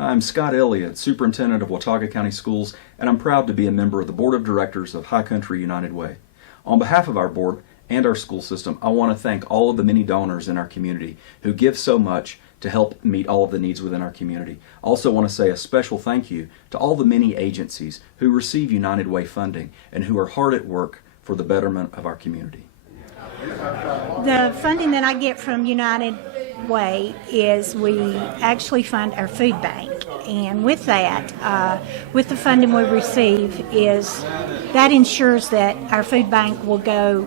I'm Scott Elliott, Superintendent of Watauga County Schools, and I'm proud to be a member of the Board of Directors of High Country United Way. On behalf of our board and our school system, I want to thank all of the many donors in our community who give so much to help meet all of the needs within our community. I also want to say a special thank you to all the many agencies who receive United Way funding and who are hard at work for the betterment of our community. The funding that I get from United Way is we actually fund our food bank, and with that, with the funding we receive, is that ensures that our food bank will go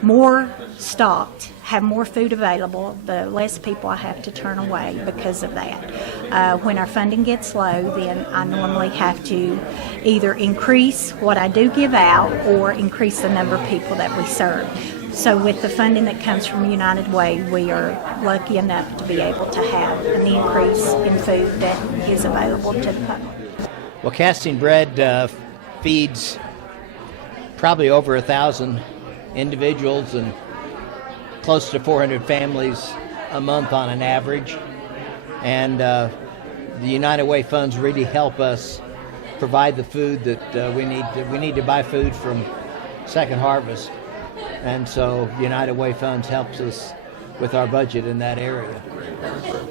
more stocked, have more food available, the less people I have to turn away because of that. When our funding gets low, then I normally have to either increase what I do give out or increase the number of people that we serve. So with the funding that comes from United Way, we are lucky enough to be able to have an increase in food that is available to the public. Well, Casting Bread feeds probably over 1,000 individuals and close to 400 families a month on an average. And the United Way funds really help us provide the food that we need. We need to buy food from Second Harvest. And so United Way funds helps us with our budget in that area.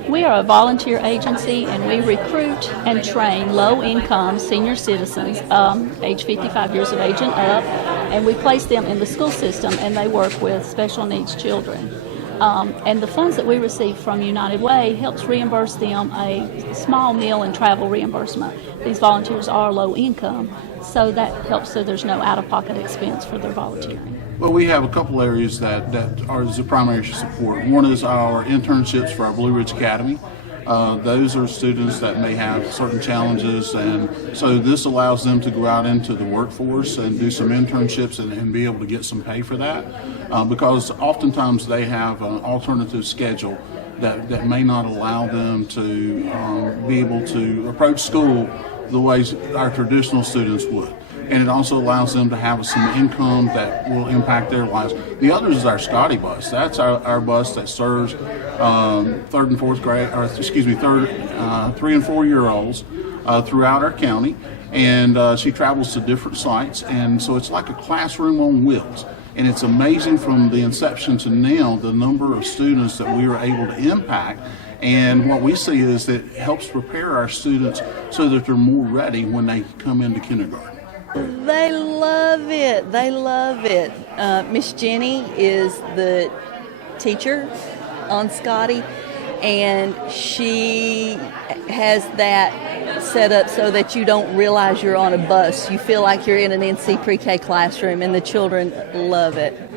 We are a volunteer agency, and we recruit and train low-income senior citizens, age 55 years of age and up, and we place them in the school system, and they work with special needs children. And the funds that we receive from United Way helps reimburse them a small meal and travel reimbursement. These volunteers are low income, so that helps so there's no out-of-pocket expense for their volunteering. Well, we have a couple areas that are the primary support. One is our internships for our Blue Ridge Academy. Those are students that may have certain challenges, and so this allows them to go out into the workforce and do some internships and be able to get some pay for that, because oftentimes they have an alternative schedule that may not allow them to be able to approach school the ways our traditional students would. And it also allows them to have some income that will impact their lives. The other is our Scotty bus. That's our bus that serves 3rd and 4-year-olds throughout our county. And she travels to different sites. And so it's like a classroom on wheels. And it's amazing from the inception to now the number of students that we are able to impact. And what we see is that it helps prepare our students so that they're more ready when they come into kindergarten. They love it. They love it. Miss Jenny is the teacher on Scotty, and she has that set up so that you don't realize you're on a bus. You feel like you're in an NC pre-K classroom, and the children love it.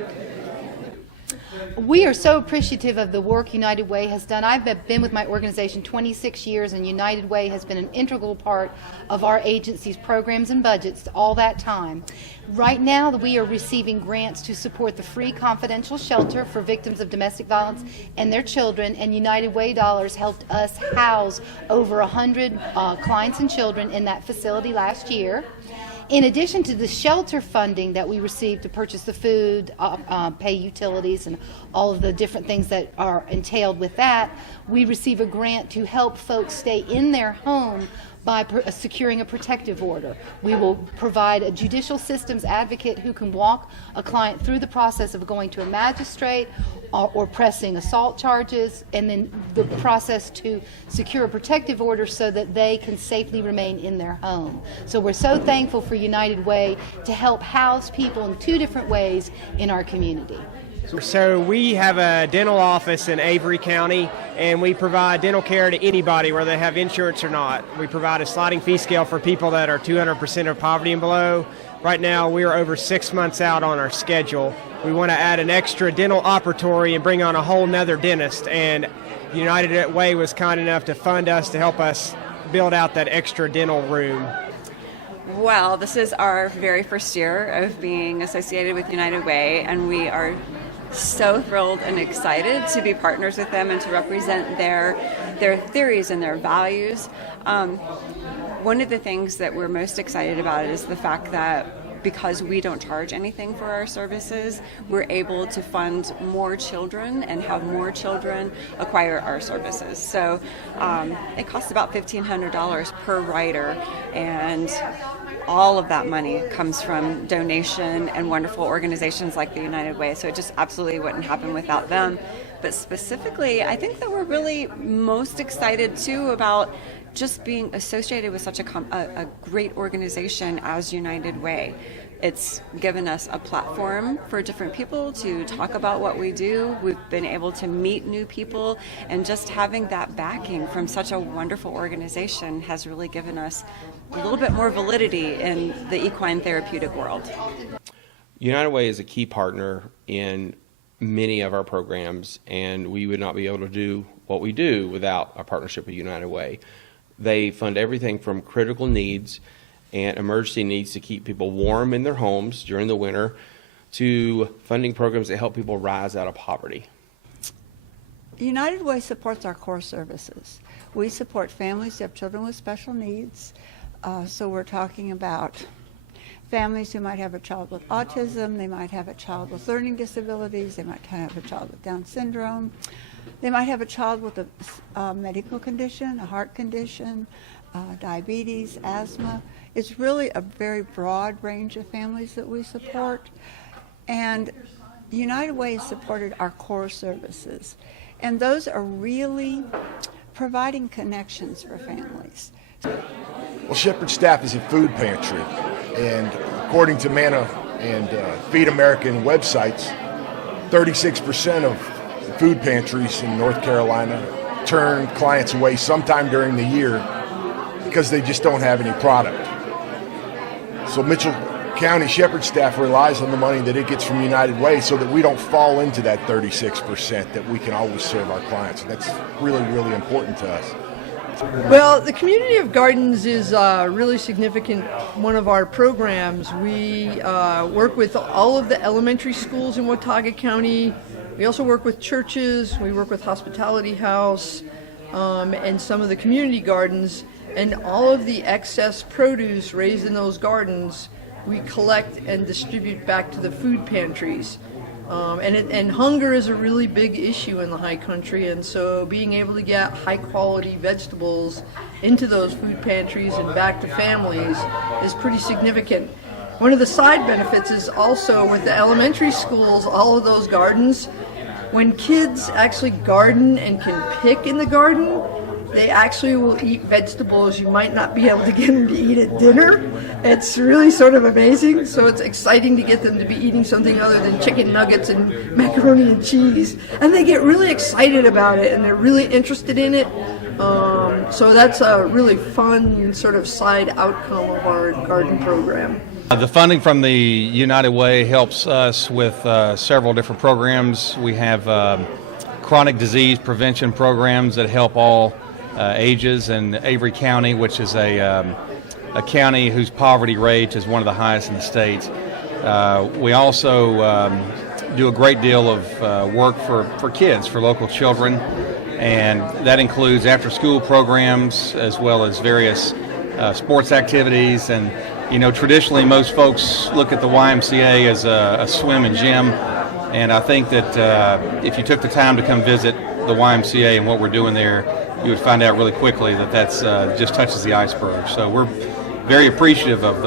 We are so appreciative of the work United Way has done. I've been with my organization 26 years, and United Way has been an integral part of our agency's programs and budgets all that time. Right now, we are receiving grants to support the free confidential shelter for victims of domestic violence and their children, and United Way dollars helped us house over 100 clients and children in that facility last year. In addition to the shelter funding that we received to purchase the food, pay utilities, and all of the different things that are entailed with that, we receive a grant to help folks stay in their home by securing a protective order. We will provide a judicial systems advocate who can walk a client through the process of going to a magistrate or pressing assault charges, and then the process to secure a protective order so that they can safely remain in their home. So we're so thankful for United Way to help house people in 2 different ways in our community. So we have a dental office in Avery County, and we provide dental care to anybody, whether they have insurance or not. We provide a sliding fee scale for people that are 200% of poverty and below. Right now, we are over 6 months out on our schedule. We want to add an extra dental operatory and bring on a whole nother dentist, and United Way was kind enough to fund us to help us build out that extra dental room. Well, this is our very first year of being associated with United Way, and we are so thrilled and excited to be partners with them and to represent their theories and their values. One of the things that we're most excited about is the fact that because we don't charge anything for our services, we're able to fund more children and have more children acquire our services. So it costs about $1,500 per rider, and all of that money comes from donation and wonderful organizations like the United Way. So it just absolutely wouldn't happen without them. But specifically, I think that we're really most excited too about just being associated with such a great organization as United Way. It's given us a platform for different people to talk about what we do. We've been able to meet new people, and just having that backing from such a wonderful organization has really given us a little bit more validity in the equine therapeutic world. United Way is a key partner in many of our programs, and we would not be able to do what we do without our partnership with United Way. They fund everything from critical needs and emergency needs to keep people warm in their homes during the winter, to funding programs that help people rise out of poverty. United Way supports our core services. We support families who have children with special needs. So we're talking about families who might have a child with autism, they might have a child with learning disabilities, they might have a child with Down syndrome, they might have a child with a medical condition, a heart condition, diabetes, asthma. It's really a very broad range of families that we support. And United Way has supported our core services. And those are really providing connections for families. Well, Shepherd Staff is a food pantry, and according to Manna and Feed American websites, 36% of food pantries in North Carolina turn clients away sometime during the year because they just don't have any product. So Mitchell County Shepherd Staff relies on the money that it gets from United Way so that we don't fall into that 36%, that we can always serve our clients. And that's really, really important to us. Well, the Community of Gardens is a really significant one of our programs. We work with all of the elementary schools in Watauga County. We also work with churches. We work with Hospitality House and some of the community gardens. And all of the excess produce raised in those gardens, we collect and distribute back to the food pantries. And hunger is a really big issue in the high country, and so being able to get high quality vegetables into those food pantries and back to families is pretty significant. One of the side benefits is also with the elementary schools, all of those gardens, when kids actually garden and can pick in the garden, they actually will eat vegetables you might not be able to get them to eat at dinner. It's really sort of amazing. So it's exciting to get them to be eating something other than chicken nuggets and macaroni and cheese. And they get really excited about it, and they're really interested in it. So that's a really fun sort of side outcome of our garden program. The funding from the United Way helps us with several different programs. We have chronic disease prevention programs that help all ages in Avery County, which is a county whose poverty rate is one of the highest in the state. We also do a great deal of work for kids, for local children, and that includes after-school programs as well as various sports activities. And you know, traditionally most folks look at the YMCA as a swim and gym, and I think that if you took the time to come visit the YMCA and what we're doing there, you would find out really quickly that that's just touches the iceberg. So we're very appreciative of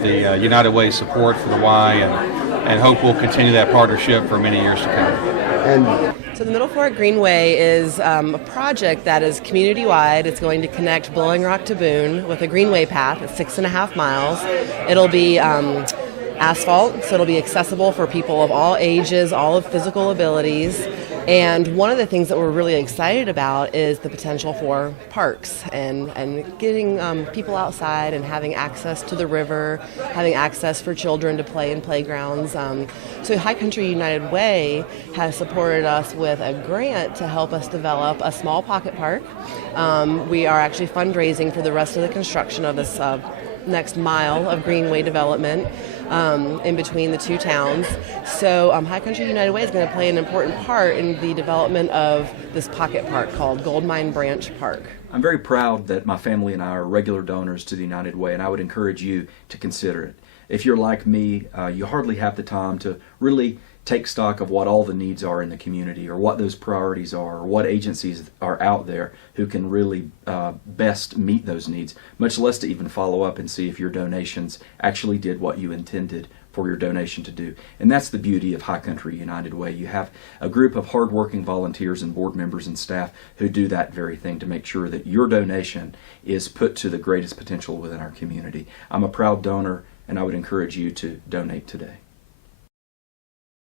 the United Way support for the Y, and hope we'll continue that partnership for many years to come. So the Middle Fork Greenway is a project that is community-wide. It's going to connect Blowing Rock to Boone with a greenway path. It's 6.5 miles. It'll be asphalt, so it'll be accessible for people of all ages, all of physical abilities. And one of the things that we're really excited about is the potential for parks and getting people outside and having access to the river, having access for children to play in playgrounds. So High Country United Way has supported us with a grant to help us develop a small pocket park. We are actually fundraising for the rest of the construction of this next mile of greenway development in between the two towns. So High Country United Way is going to play an important part in the development of this pocket park called Gold Mine Branch Park. I'm very proud that my family and I are regular donors to the United Way, and I would encourage you to consider it. If you're like me, you hardly have the time to really take stock of what all the needs are in the community, or what those priorities are, or what agencies are out there who can really best meet those needs, much less to even follow up and see if your donations actually did what you intended for your donation to do. And that's the beauty of High Country United Way. You have a group of hardworking volunteers and board members and staff who do that very thing to make sure that your donation is put to the greatest potential within our community. I'm a proud donor, and I would encourage you to donate today.